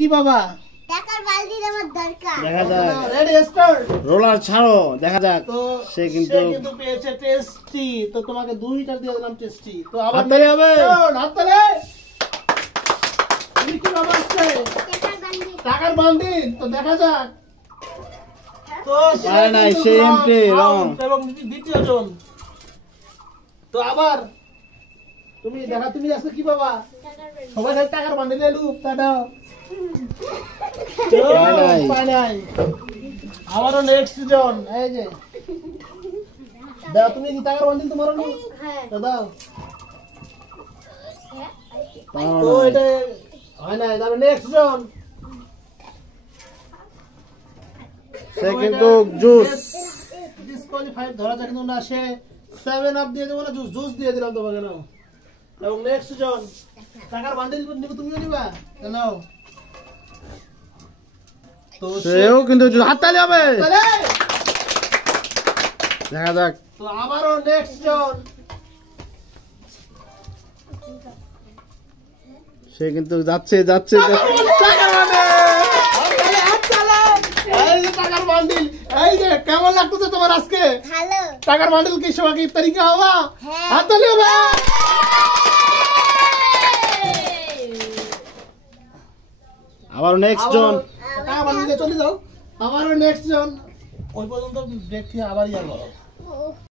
কি বাবা? টাকার বালতির আমার দরকার। দেখা যাক। Ready start. রোলার ছাড়ো, দেখা যাক। তো সে কিন্তু পেয়েছে টেস্টি। তো তোমাকে 2টা দিয়ে দিলাম টেস্টি। তো আবার হাততালি হবে। হাততালি। তুমি কি বাবা আসছে? টাকার বান্ডিল। তো দেখা যাক। তো পারে নাই, সে এমপি রং। এবং দ্বিতীয় জন। তো আবার তুমি আজকে কি বাবা? সবাই টাকার বান্ডিল এলু টাটা। পায় নাই। আবারও নেক্সট জন। এই যে দাও, তুমি কি টাকার বান্ডিল তোমার হলো? হ্যাঁ। দাও। পারো তো না। এটা হয় না, তারপর নেক্সট জন। সে কিন্তু জুস। ডিসকোয়ালিফাইড ধরা যাক, কিন্তু না, সে 7 আপ দিয়ে দেবো না, জুস দিয়ে দিলাম তোমাকে। নাও। এবং নেক্সট জন। টাকার বান্ডিল নিবে, তুমিও নিবা? নাও। তো সেও কিন্তু জুস। হাততালি হবে। তাহলে দেখা যাক। তো আবারও নেক্সট জন। সে কিন্তু যাচ্ছে যাচ্ছে এই যে টাকার বান্ডিল। এই যে কেমন লাগতেছে তোমার আজকে? ভালো। টাকার বান্ডিল কি সবাইকে ইফতারি খাওয়াবা? হ্যাঁ। হাততালি হবে। আবার নেক্সট জন। টাকার বান্ডিল চলে যাও। আবারও নেক্সট জন। ওই পর্যন্ত ব্রেক খেয়ে আবার ইয়া করো।